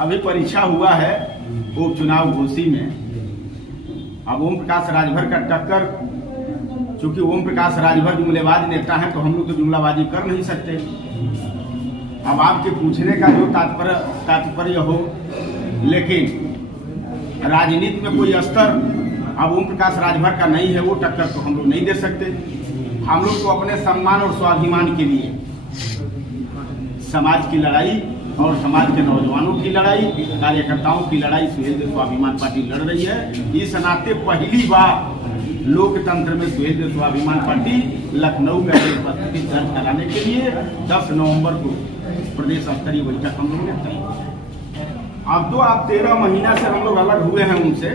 अभी परीक्षा हुआ है उपचुनाव घोषी में। अब ओम प्रकाश राजभर का टक्कर, चूंकि ओम प्रकाश राजभर जुमलेबाज नेता हैं तो हम लोग तो जुमलाबाजी कर नहीं सकते। अब आपके पूछने का जो तात्पर्य हो, लेकिन राजनीति में कोई स्तर अब ओम प्रकाश राजभर का नहीं है, वो टक्कर तो हम लोग नहीं दे सकते। हम लोग को अपने सम्मान और स्वाभिमान के लिए समाज की लड़ाई और समाज के नौजवानों की लड़ाई, कार्यकर्ताओं की लड़ाई सुहेलदेव स्वाभिमान पार्टी लड़ रही है। इस नाते पहली बार लोकतंत्र में सुहेलदेव स्वाभिमान पार्टी लखनऊ में अपनी उपस्थिति दर्ज कराने के लिए 10 नवंबर को प्रदेश स्तरीय बैठक हम लोग ने तय किया। अब तो आप 13 महीना से हम लोग अलग हुए हैं उनसे।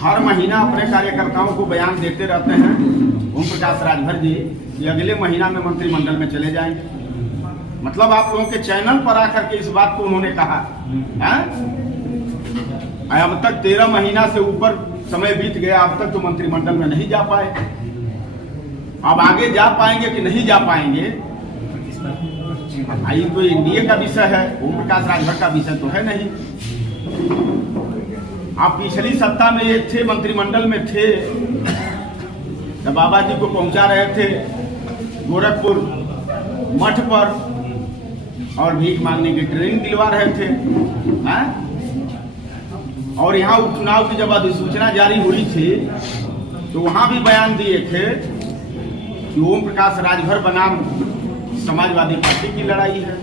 हर महीना अपने कार्यकर्ताओं को बयान देते रहते हैं ओम प्रकाश राजभर जी कि अगले महीना में मंत्रिमंडल में चले जाएंगे। मतलब आप लोगों के चैनल पर आकर के इस बात को उन्होंने कहा है। अब तक 13 महीना से ऊपर समय बीत गया, अब तक तो मंत्रिमंडल में नहीं जा पाए। अब आगे जा पाएंगे कि नहीं जा पाएंगे, ये तो एनडीए का विषय है, ओम प्रकाश राजभर का विषय तो है नहीं। आप पिछली सत्ता में ये थे, मंत्रिमंडल में थे, तो बाबा जी को पहुंचा रहे थे गोरखपुर मठ पर और भीख मांगने की ट्रेनिंग दिलवा रहे थे। और यहाँ उपचुनाव की जब अधिसूचना जारी हुई थी तो वहां भी बयान दिए थे कि ओम प्रकाश राजभर बनाम समाजवादी पार्टी की लड़ाई है।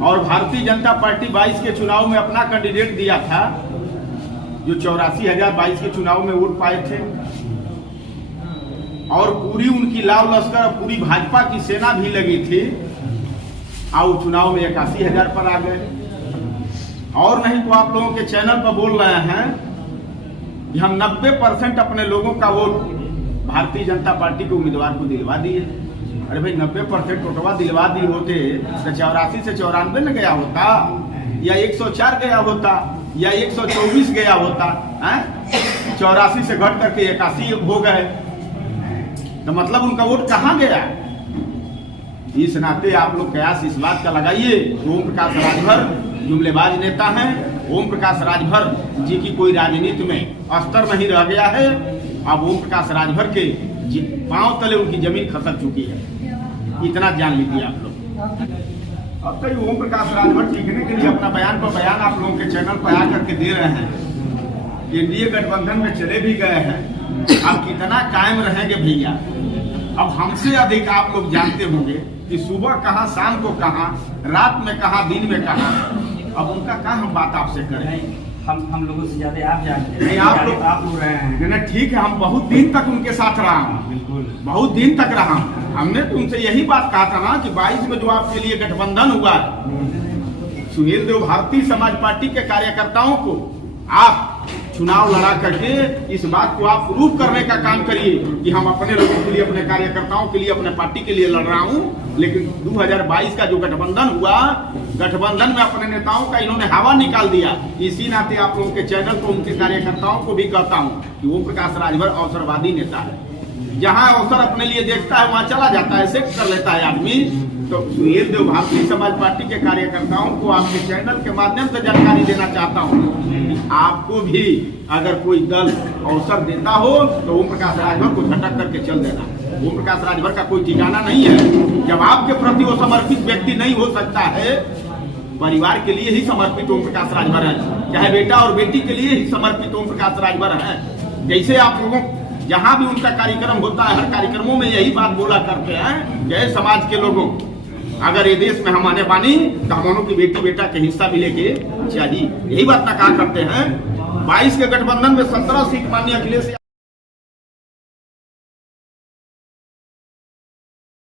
और भारतीय जनता पार्टी 22 के चुनाव में अपना कैंडिडेट दिया था, जो 84,000 22 के चुनाव में वोट पाए थे। और पूरी उनकी लाव लश्कर, पूरी भाजपा की सेना भी लगी थी, और चुनाव में 81,000 पर आ गए। और नहीं तो आप लोगों के चैनल पर बोल रहे हैं कि हम 90% अपने लोगों का वोट भारतीय जनता पार्टी के उम्मीदवार को दिलवा दिए। अरे भाई 90% वोटवा दिलवा दिए होते तो 84 से 94 न गया होता, या 104 गया होता, या 124 गया होता। 84 से घट करके 81 हो गए, तो मतलब उनका वोट कहां गया? इस नाते आप लोग कयास इस बात का लगाइए, ओम प्रकाश राजभर जुमलेबाज नेता हैं। ओम प्रकाश राजभर जी की कोई राजनीति में अस्तर नहीं रह गया है। अब ओम प्रकाश राजभर के पांव तले उनकी जमीन खसक चुकी है, इतना जान लीजिए आप लोग। अब तक ओम प्रकाश राजभर टिकने के लिए अपना बयान पर बयान आप लोगों के चैनल पर आकर के दे रहे हैं। एनडीए गठबंधन में चले भी गए हैं, अब कितना कायम रहेंगे भैया? अब हमसे अधिक आप लोग जानते होंगे कि सुबह कहाँ, शाम को कहाँ, रात में कहाँ, दिन में कहाँ। अब उनका क्या हम बात आपसे करें? हम लोगों से ज्यादा आप जानते हैं। आप लोग रहे हैं। ठीक है, हम बहुत दिन तक उनके साथ रहा हूँ, बिल्कुल बहुत दिन तक रहा हूँ। हमने तो उनसे यही बात कहा था ना कि 22 में जो आपके लिए गठबंधन हुआ, सुहेलदेव भारतीय समाज पार्टी के कार्यकर्ताओं को आप चुनाव लड़ा करके इस बात को आप प्रूफ करने का काम करिए कि हम अपने लोगों के लिए, अपने कार्यकर्ताओं के लिए, अपने पार्टी के लिए लड़ रहा हूं। लेकिन 2022 का जो गठबंधन हुआ, गठबंधन में अपने नेताओं का इन्होंने हवा निकाल दिया। इसी नाते आप लोगों के चैनल को, उनके कार्यकर्ताओं को भी कहता हूं कि ओम प्रकाश राजभर अवसरवादी नेता है। जहां अवसर अपने लिए देखता है वहां चला जाता है, सेट कर लेता है आदमी। तो सुहेलदेव भारतीय समाज पार्टी के कार्यकर्ताओं को आपके चैनल के माध्यम से जानकारी देना चाहता हूँ, आपको भी अगर कोई दल अवसर देता हो तो ओम प्रकाश राजभर को झटक करके चल देना। ओम प्रकाश राजभर का कोई ठिकाना नहीं है। जब आपके प्रति वो समर्पित व्यक्ति नहीं हो सकता है, परिवार के लिए ही समर्पित ओम प्रकाश राजभर है, चाहे बेटा और बेटी के लिए ही समर्पित ओम प्रकाश राजभर है। जैसे आप लोगों जहां भी उनका कार्यक्रम होता है, हर कार्यक्रमों में यही बात बोला करते हैं, जय समाज के लोगों, अगर ये देश में हम आने पानी तो हम की बेटी बेटा के हिस्सा भी लेके चाहिए, यही बात ना कहा करते हैं। 22 के गठबंधन में 17 सीट माननीय अखिलेश